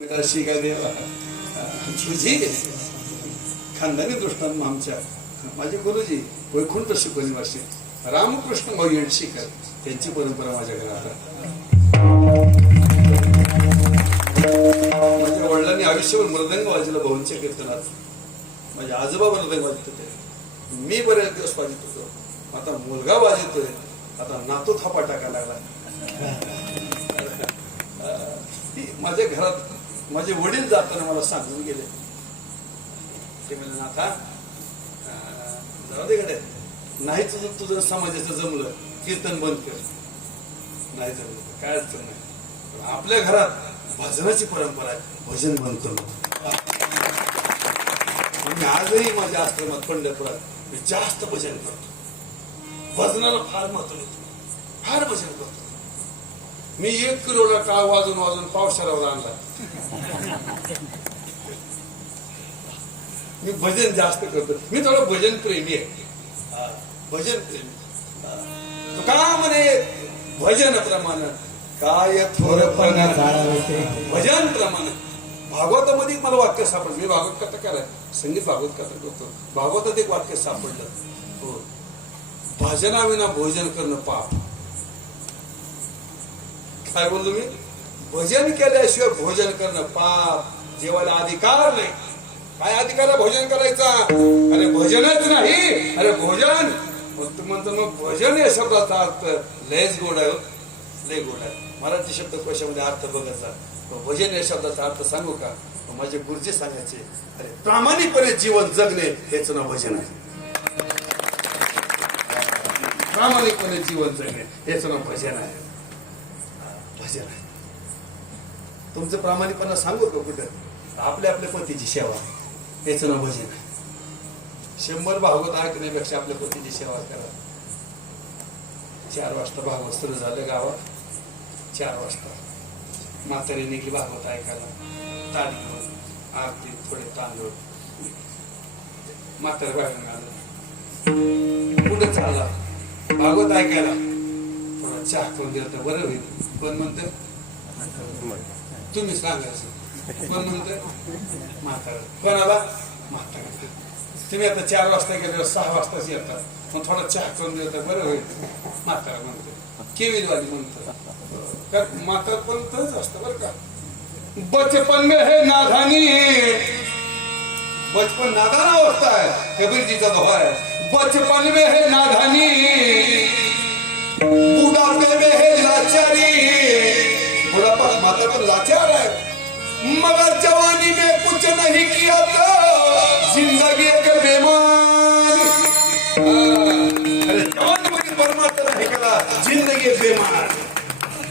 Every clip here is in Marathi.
अशी काय देवा तुझी खानदानी दृष्टांत आमच्या माझे गुरुजी वैकुंठ शिकवणी वाशी रामकृष्ण भाऊ येडशीकर त्यांची परंपरा माझ्या घरात माझ्या वडिलांनी आयुष्यभर मृदंग वाजवला भाऊंच्या कीर्तनात माझे आजोबा मृदंग वाजत होते मी बरेच दिवस वाजत होतो आता मुलगा वाजतोय आता नातू थापा टाकायला लागला माझ्या घरात माझे वडील जाताना मला सांगून गेले. ते म्हणले नाथा जाऊ दे कडे नाही तुझं तुझं समाजाचं जमलं कीर्तन बंद कर. नाही जमलं काय अडचण नाही. आपल्या घरात भजनाची परंपरा आहे भजन बंद करू मी आजही माझ्या आश्रमात पंढरपुरात मी जास्त भजन करतो. भजनाला फार महत्त्व देतो. फार भजन करतो. मी एक किलोला काळ वाजून वाजून पावसाळ्यावर आणला? मी भजन जास्त करतो. मी थोडं भजन प्रेमी आहे. भजन प्रेमी. तो का म्हणे भजन प्रमाण? काय थोरपणा भजन प्रमाण. भागवतामध्ये मला वाक्य सापडलं. मी भागवत कथा कराय संगीत भागवत कथा करतो. भागवतात एक वाक्य सापडलं. हो. भजनाविना भोजन करणं पाप. काय बोललो मी? भजन केल्याशिवाय भोजन करणं पाप जेवायला अधिकार नाही. काय अधिकार भोजन करायचा? अरे भजनच नाही. अरे भोजन. मग तू म्हणतो मग भजन या शब्दाचा अर्थ लयच गोड आहे हो. लय गोड आहे. मराठी शब्द कशामध्ये अर्थ बघायचा. भजन या शब्दाचा अर्थ सांगू का? माझे गुरुजी सांगायचे अरे प्रामाणिकपणे जीवन जगणे हेच नाव भजन आहे. प्रामाणिकपणे जीवन जगणे हेच नाव भजन आहे. भजन आहे. तुमचं प्रामाणिकपणा सांगू का कुठं? आपल्या आपल्या पतीची सेवा. हेच नाव म्हणजे भजन शंभर भागवत ऐकण्यापेक्षा आपल्या पतीची सेवा करा. चार वाजता भागवत सुरू झालं गावात. चार वाजता. म्हातारी निघली भागवत ऐकायला ताट घेऊन आरती थोडे तांदूळ. म्हातारी बाहेर आलं. कुठं चालला भागवत ऐकायला. थोडा चहा करून दिला तर बरं होईल. कोण म्हणतं? तुम्ही सांगायचं कोण म्हणतं म्हातारा कोणाला म्हातारा. तुम्ही आता चार वाजता गेल्यावर सहा वाजताच येतात. मग थोडा चहा करून देता बरं होईल. म्हातारा म्हणतो. केविलवाली म्हणतो. कारण म्हातार पण तच असतं बरं का. बचपन में है नादानी बचपन नादाना होता है कबीरजीचा दोहा है. बचपन में है नादानी बुढ़ापे में है लाचारी. बुढ़ापा माता पर लाचार है मगर जवानी में कुछ नहीं किया था. जिंदगी एक बेमान अरे जवानी मध्ये परमात्मा नाही केला जिंदगी एक बेमान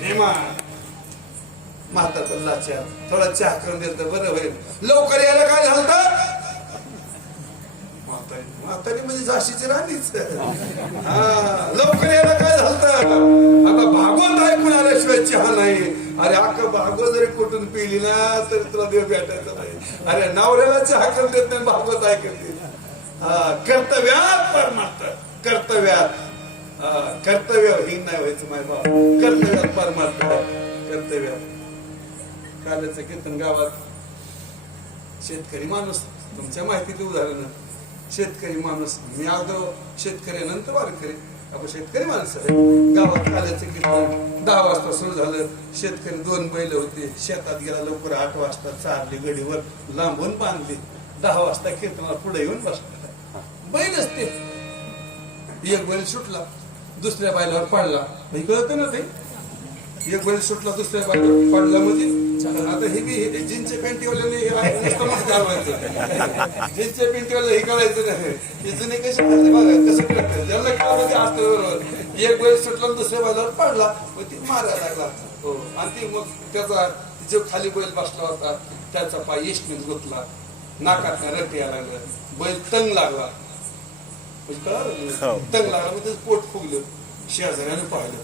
बेमान माता पण लाचार. थोडा चहा करून दिला तर बरं होईल. लवकर यायला काय झालं तर म्हातारी म्हणजे झाशीची राणीच. हा लवकर यायला काय झालं आता भागवत ऐकून आल्याशिवाय चहा नाही. अरे अख्खा भागवत जरी कुठून पिली ना तरी तुला देव भेटायचा नाही. अरे नवऱ्याला चहा करून देत नाही भागवत ऐकत हा कर्तव्यात परमार्थ कर्तव्यात हा, कर्तव्य ही नाही व्हायचं माय बाबा कर्तव्यात परमार्थ कर्तव्यात काल्याचं कीर्तन गावात शेतकरी माणूस तुमच्या माहितीतलं उदाहरण. शेतकरी माणूस मी अगोदर शेतकरी नंतर वारकरी. आपण शेतकरी माणसं आहे. गावात काल्याचं कीर्तन दहा वाजता सुरू झालं. शेतकरी दोन बैल होते. शेतात गेला लवकर आठ वाजता चारली गडीवर लांबून बांधली. दहा वाजता कीर्तनाला पुढे येऊन बसला. बैलच ते. एक बैल सुटला दुसऱ्या बैलावर पडला. हे कळत ना ते? एक बैल सुटला दुसऱ्या बैलावर पडला म्हणजे? आता हे बी हे जीनचे पेंटीवाल्याने हे मग चालवायचं जीनचे पेंटीवाले हे कळायचं नाही. हे जुने कसे बघा कसं करते ज्याला म्हणजे असतं एक बैल सुटला दुसऱ्या बैलावर पडला मग ती मारायला लागला. हो. आणि ती मग त्याचा जो खाली बैल बसला होता त्याचा पाय इष्टीत गुतला. नाकात रक्त यायला लागलं. बैल तंग लागला. म्हणजे कळालं तंग लागला मग त्याचं पोट फुगलं. शेजाऱ्याने पाहिलं.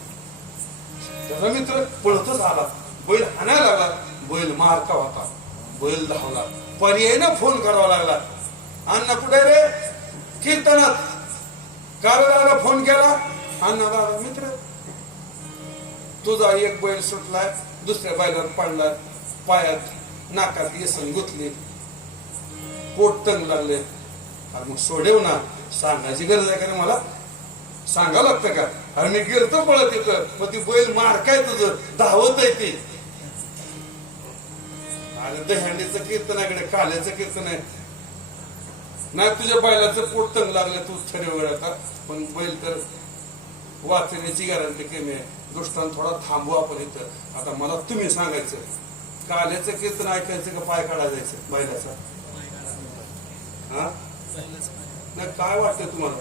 त्याचा मित्र पळतच आला. बैल हाणायला लागला. बैल मारका होता. बैल धावला. पर्यायनं फोन करावा लागला. अण्णा कुठे रे? कीर्तनात. कारणाला फोन केला. अण्णा दादा मित्र. तुझा एक बैल सुटलाय. दुसऱ्या बैलावर पडलाय. पायात नाकात येसन गुतली. पोट तंग लागले. अरे मग सोडेव ना. सांगायची गरज आहे का मला? सांगावं लागतं का? अरे मी गिरतो पळत तिथं मग ती बैल मारकाय तुझं? धावत आहे ती. आणि दह्यांडीचं कीर्तन आहे काल्याचं कीर्तन आहे. नाही तुझ्या बैलाचं पोट तंग लागलं तू ठरेवर आता पण बैल तर वाचण्याची गॅरंटी कमी आहे. दृष्टांत थोडा थांबू आपण इथं. आता मला तुम्ही सांगायचं काल्याचं कीर्तन ऐकायचं का पाय काढा जायचं बैलाचा? हा? नाही काय वाटतं तुम्हाला?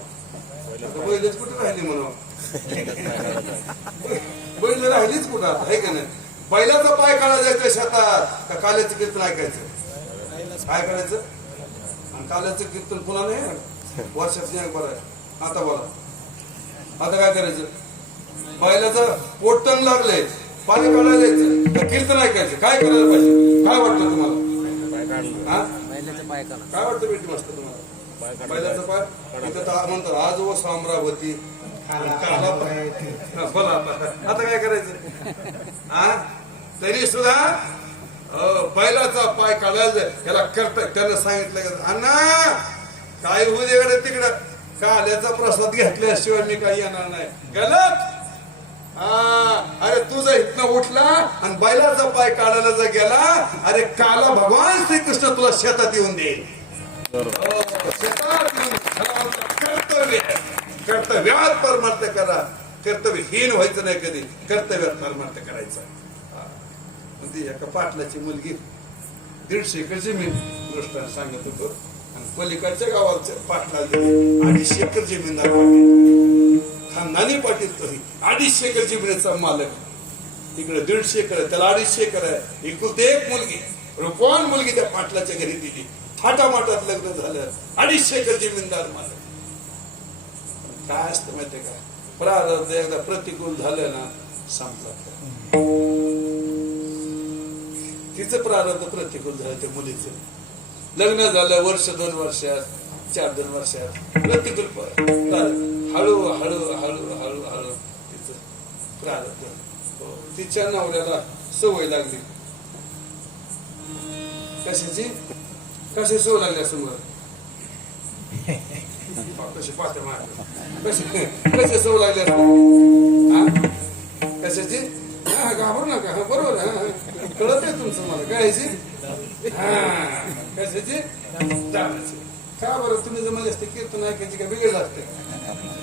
बैलच कुठे राहिली म्हणून? बैल राहिलीच कुठं आता? आहे का नाही? बैलाचा पाय काढा जायचं शेतात. का काल्याचं कीर्तन ऐकायचं? काय करायचं? आणि काल्याचं कीर्तन पुन्हा नाही? वर्षात नाही बरं आहे. आता बोला. आता काय करायचं? बैलाचं पोट तंग लागलंय. पाणी काढायला जायचं. का कीर्तन ऐकायचं? काय करायला पाहिजे? काय वाटतं तुम्हाला? हा? काय वाटतं बेटी मस्त तुम्हाला? बैलाचं पाय? इथं म्हणतात आज व साम्रावती बोला. आता काय करायचं? हा? तरी सुद्धा बैलाचा पाय काढायला याला करता त्यानं सांगितलं अण्णा काय होऊ दे तिकडं. काल्याचा प्रसाद घेतल्याशिवाय मी काही येणार नाही. गलत? हा अरे तुझा इथनं उठला आणि बैलाचा पाय काढायला जर गेला अरे काला भगवान श्रीकृष्ण तुला शेतात येऊन देईल. हो, शेतात येऊन कर्तव्य. कर्तव्यात परमार्थ करा. कर्तव्यहीन व्हायचं नाही कधी. कर्तव्यात परमार्थ करायचा. ती एका पाटलाची मुलगी दीडशे एकर जमीन गोष्ट सांगत होतो. आणि पलीकडच्या गावाच्या पाटला अडीचशे एकर जमीनदार खानदानी पाटील तोही अडीचशे एकर जमिनीचा मालक. तिकडे दीडशे एकर त्याला अडीचशे एकर आहे. एकुलते एक मुलगी. रुपवान मुलगी त्या पाटलाच्या घरी दिली. थाटामाटात लग्न झालं. अडीचशे एकर जमीनदार मालक. काय असतं माहितीये का? प्रारब्ध एकदा प्रतिकूल झालं ना संपलं. तिचं प्रारब्ध प्रतिकूल झालं ते मुलीचं. लग्न झालं वर्ष दोन वर्षात चार दोन वर्षात. प्रतिकूल हळू हळू हळू हळू हळू तिचं प्रारब्ध. हो. तिच्या नवऱ्याला सवय लागली. कशाची? कशी सवय लागल्या समोर कशी पाहते मार कशी कशी सवय लागले कशाची हा, घाबरू नका हा, बरोबर आहे, हा. कळत आहे तुमचं मला काय हा, कशाची दारूची. का बरं तुम्ही जमले म्हणले असते कीर्तन ऐकायची का बिघडलं लागते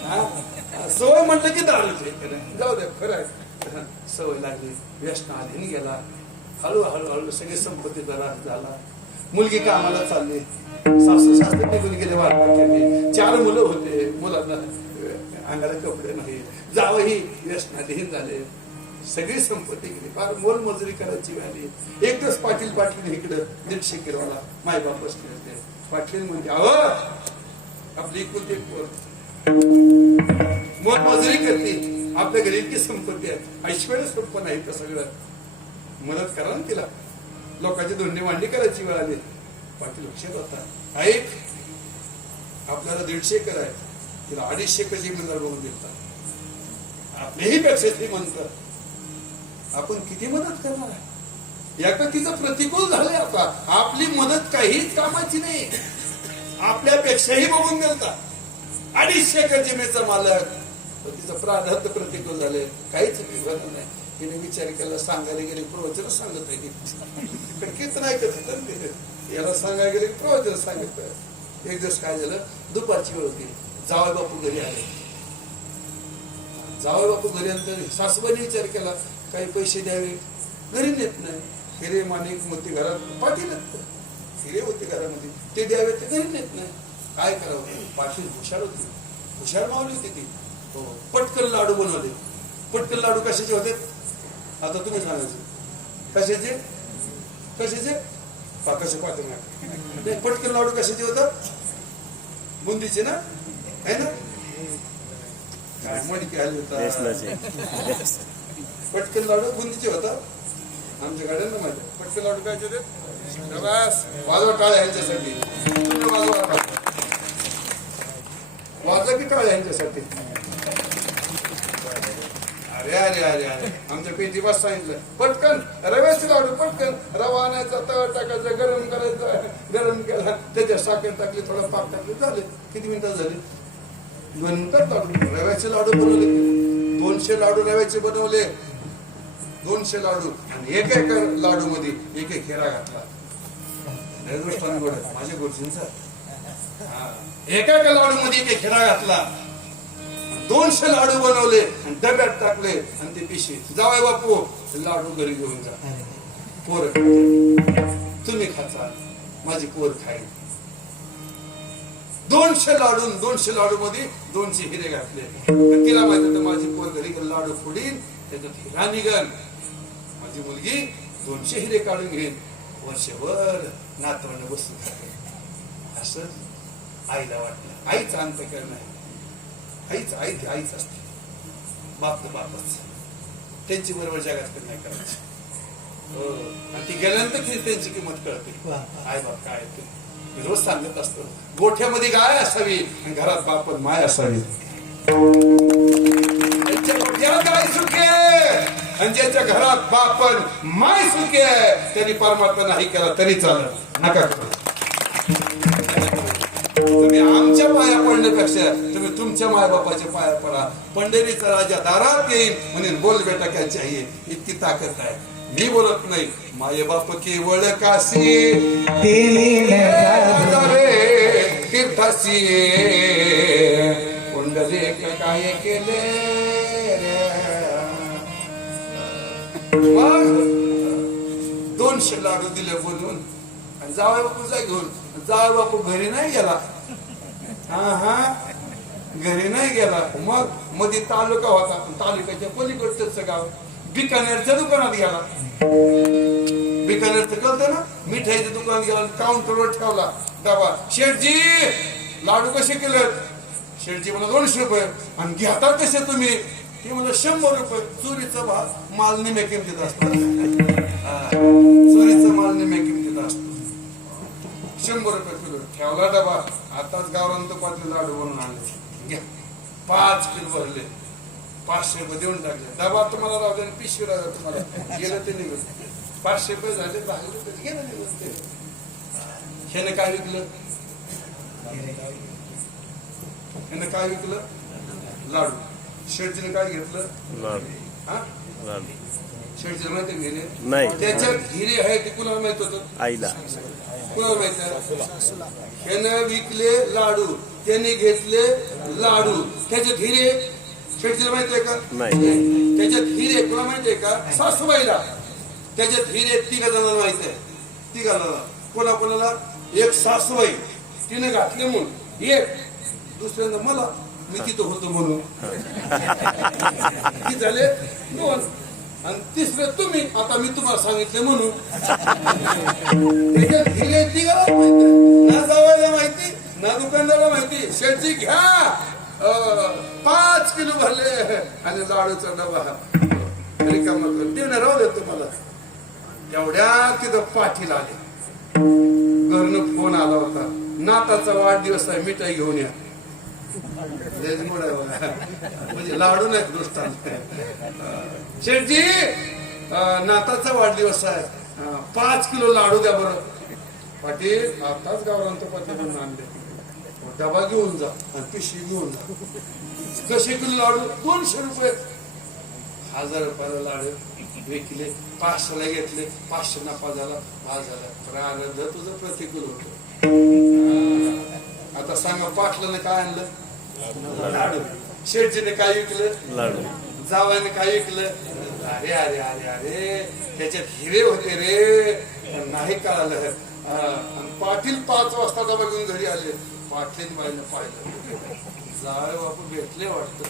हा? सवय म्हटलं की दारूची जाऊ द्या खरं आहे सवय लागली व्यसन आली गेला हळू हळू सगळी संपत्ती झाला झाला मुलगी कामाला चालली. सासू सासरे निघून गेले वाढला चार मुलं होते. मुलांना अंगाला कपडे नाही. जावंही व्यसनाधीन झाले. सगळी संपत्ती गेली. फार मोलमजुरी करायची आली एकच पाटील पाटील इकडं दीडशे किलोला मायबाप बसले होते. पाटील म्हणजे अहो आपली इकुलती एक पोर. मोलमजुरी करते. आपल्या घरी इतकी संपत्ती आहे. ऐश्वर संपन्न आहे तर सगळं. मदत करा ना तिला. लोकांची दोन्ही मांडणी करायची वेळ आली. पाटील लक्षात होता. ऐक आपल्याला दीडशे एकर आहे. तिला अडीचशे एकर जमीनदार बघून देतात. आपल्याही पेक्षा श्रीमंत. आपण किती मदत करणार आहे? याकडे तिचं प्रतिकूल झालंय आता. आपली मदत काहीच कामाची नाही. आपल्यापेक्षाही बघून गेलता. अडीचशे एकर जमिनीचा मालक. तर तिचं प्राधान्य प्रतिकूल झाले काहीच विभाग नाही. तिने विचार केला सांगायला गेले प्रवचन सांगत आहे कीर्तन ऐकत नाही याला सांगायला गेले प्रवचन सांगत एक दिवस काय झालं? दुपारची वेळ होती. जावई बापू घरी आले. जावई बापू घरी आले सासूबाईने विचार केला काही पैसे द्यावे? घरी नेत नाही. हिरे माणिक मोती घरात पाठी नेत हिरे होते घरामध्ये. ते द्यावे ते घरी नेत नाही. काय करावं? पाठी हुशार होती. हुशार मावली होती ती. पटकन लाडू बनवले. पटकन लाडू कशाचे होते? आता तुम्ही सांगायचे. कशाचे? कशाचे? कसे पाहते नाही पटकन लाडू कशाचे होतात बुंदीचे ना? आहे ना? काय मडकी आली होता? बेसनाचे. पटकन लाडू बुंदीचे होतात आमच्या गाड्यांना माहिती पटकन लाडू काय होते? वाजवा टाळ्या ह्यांच्यासाठी वाजवा. वाजवा की टाळ्या ह्यांच्यासाठी अरे अरे अरे अरे. आमच्या पेटी बस सांगितलं. पटकन रव्याचे लाडू पटकन. रवा आणायचा तवा टाकायचा गरम करायचा गरम केला. त्याच्यात साखर टाकली थोडं पाक टाकले झाले. किती मिनिटं झाले? दोन मिनिटात लाडू रव्याचे लाडू बनवले. दोनशे लाडू रव्याचे बनवले. दोनशे लाडू. आणि एक एक लाडू मध्ये एक एक हिरा घातला. माझ्या गोष्टींचा एका एका लाडू मध्ये एक एक हिरा घातला. दोनशे लाडू बनवले आणि डब्यात टाकले आणि ते पिशे जावाय बापू लाडू घरी घेऊन जा. पोर. तुम्ही खाचा. माझी पोर खाईल. दोनशे लाडू दोनशे लाडू मध्ये दोनशे हिरे घातले. तिला माहिती होतं माझी पोर घरी लाडू फोडीन त्याच्यात हिरा निघल. माझी मुलगी दोनशे हिरे काढून घेईन. वर्षभर नातवंड बसून खाते. असं आईला वाटलं. आईच अंतकरण नाही आईच आई आईच असते. बाप बापच त्यांची बरोबर जगात पण नाही करायची. हो. आणि ती गेल्यानंतर त्यांची किंमत कळते. आई बाप काय ते. मी रोज सांगत असतो. गोठ्यामध्ये गाय असावी आणि घरात बाप माय असावी. गाय सुखी आहे आणि ज्याच्या घरात बाप आणि माय सुखी आहे त्यांनी परमात्मा नाही केला तरी चालत नका करू. तुम्ही आमच्या पाया पडण्यापेक्षा तुमच्या मायबापाच्या पाया पडा. पंढरीचा राजा दारात येईल म्हणून बोल बेटा काय आहे इतकी ताकद आहे. मी बोलत नाही. मायबाप केवळ काशी. तीर्थासी पुंडलेक काय केले दोनशे लाडू दिले बोलून. जावा बापू जाय घेऊन. जावा बापू घरी नाही गेला. हा हा. घरी नाही गेला. मग मध्ये तालुका होता. तालुक्याच्या पलीकडचं गाव. बिकानेरच्या दुकानात गेला. बिकानेरचं कळत ना? मिठाईच्या दुकानात गेला काउंटरवर ठेवला. दबा. शेठजी लाडू कसे केले शेठजी मला दोनशे रुपये. आणि घेता कसे तुम्ही? ते मला शंभर रुपये. चोरीचा भाग माल निम्या किमतीत असतो. चोरीचा माल निम्या किमतीत असतो. शंभर रुपये किलो. ठेवला डबा आताच गावरान तुपातले लाडू बनवून आणले. घ्या. पाच किलो भरले. पाचशे रुपये देऊन टाकले. डबा तुम्हाला राहू दे पिशवी राहू तुम्हाला. गेलं ते निघून. पाचशे रुपये झाले दहा रुपये गेलं निघून ते. ह्याने काय विकलं? ह्याने काय विकलं? लाडू. शेठजीने काय घेतलं? हा? माहिती हिरे नाही. त्याच्यात हिरे आहे ते कुणाला माहीत होतं? आईला. कुणाला माहीत ह्यानं विकले लाडू. त्याने घेतले लाडू. त्याच्यात हिरे शेठजीला माहीत आहे का? नाही. त्याच्यात हिरे कुणा माहीत आहे का? सासूबाईला. त्याच्यात हिरे तिघा जणांना माहीत आहे. तिघा जणांना. कोणा कोणाला? एक सासूबाई. तिने घातले म्हणून. एक. दुसऱ्यांदा मला मी तिथं होतो म्हणून. झाले दोन. आणि तिसरे तुम्ही आता मी तुम्हाला सांगितले म्हणून. त्याच्यात हिरे तिघाला माहिती ना जावायला माहिती ना दुकानदाराला माहिती. शेठजी घ्या! पाच किलो भरले. आणि लाडूचा डबा. रिकामा कर देणं राहू दे तुम्हाला. एवढ्या तिथं पाठीला आले. घरनं फोन आला होता. नाताचा वाढदिवस आहे मिठाई घेऊन या लयच गोड आहे बघा. म्हणजे लाडू नाही दृष्टांत शेठजी नाताचा वाढदिवस आहे. पाच किलो लाडू द्या बरं. पाटील आताच गावरांत पाटील आणले. डबा घेऊन जा आणि पिशवी घेऊन जा. कसे किलो लाडू? दोनशे रुपये. हजार रुपयाला लाडू विकले पाचशेला घेतले पाचशे नफा झाला भाव झाला. तर आनंद तुझं प्रतिकूल होतो. आता सांगा पाटलाने काय आणलं? लाडू. शेठजीने काय विकलं? लाडू. जावाने काय विकलं? अरे अरे अरे अरे त्याच्यात हिरे होते रे. नाही कळालं. पाटील पाच वाजता डबा घेऊन घरी आले. पाटील बाईनं पाहिलं. जावळे बापू भेटले वाटत.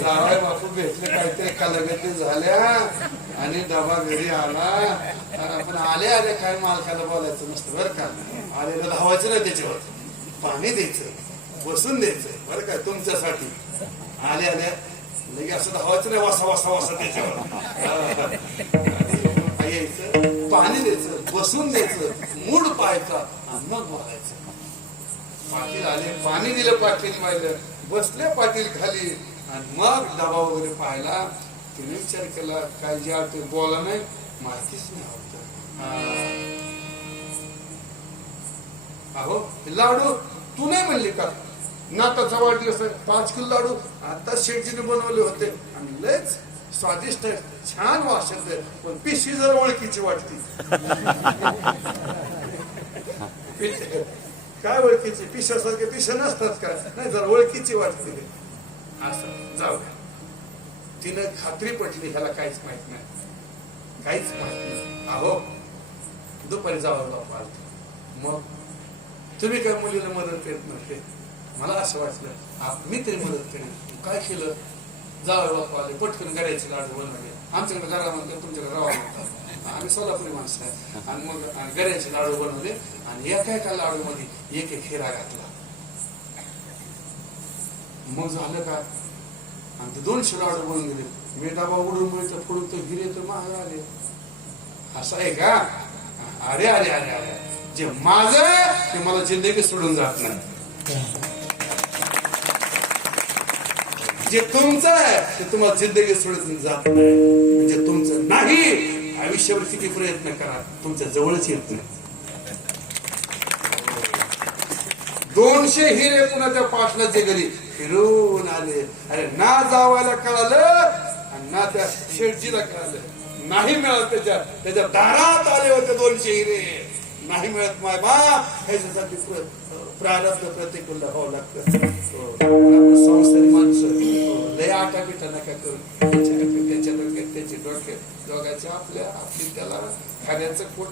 जावळे बापू भेटले काहीतरी कलागती झाल्या आणि डबा घरी आला. पण आले आले काय मालकाला बोलायचं नसतं बरं का? आलेला धावायचं नाही त्याच्यावर. पाणी द्यायचं. बसून द्यायचं बरं काय तुमच्यासाठी. आले आल्या लगे असं धावायचं नाही वासा वासा वासा त्याच्यावर. यायचं पाणी द्यायचं बसून द्यायचं मूड पाहायचा आणि मग बघायचं. पाटील आले पाणी दिलं पाटील पाहिलं बसले पाटील खाली. आणि मग डबा वगैरे पाहिला तिने विचार केला काय जे आठ बोला नाही माहितीच नाही आवडत अहो लाडू तू नाही म्हणली का नाताचा वाढदिवस आहे. पाच किलो लाडू आता शेटजीने बनवले होते. आणि लयच स्वादिष्ट आहे. छान वास येते पण पिशी जर ओळखीची वाटती. काय ओळखीची? पिशासारखे पिशा नसतात का? नाही जर ओळखीची वाटते. असं. जाऊ तिने तिनं खात्री पटली ह्याला काहीच माहीत नाही. काहीच माहीत नाही. अहो दुपारी जावं बापा मग तुम्ही काय मुलीला मदत करत नव्हते? मला असं वाटलं मी तरी मदत करेन. काय केलं? जावं बापू आले पटकन गऱ्याचे लाडू बनवले आमच्याकडे गरा म्हणतात तुमच्याकडे रवा म्हणतात. आम्ही सोलापुरी माणसं आहे. आणि मग आणि गऱ्याचे लाडू बनवले. आणि एका एका लाडू मध्ये एक एक हिरा घातला. मग झालं का? आणि ते दोनशे लाडू बनवून गेले. मी डबा उडून मिळतं फुडून तो हिरे तर महाग आले. असं आहे का? अरे अरे अरे अरे. जे माझ ते मला जिंदगी सोडून जात नाही. जे तुमचं आहे ते तुम्हाला जिंदगी सोडून जात नाही. जे तुमचं नाही आयुष्यावर किती प्रयत्न करा तुमच्या जवळच येत नाही. दोनशे हिरे कुणाच्या त्या पाटलाच्या घरी फिरून आले. अरे ना जावायला कळालं आणि ना त्या शेठजीला कळालं. नाही मिळालं त्याच्या त्याच्या दारात आले होते दोनशे हिरे. नाही मिळत माय बाप. ह्याच्यासाठी प्र- प्रारब्ध प्रतिकूल व्हावं लागतं. संस्थानी माणसं लय आटा बिटा नका करू. त्याच्या डोक्यात त्याची डोक्यात दोघांच्या आपल्या आपली त्याला खाण्याचं पोट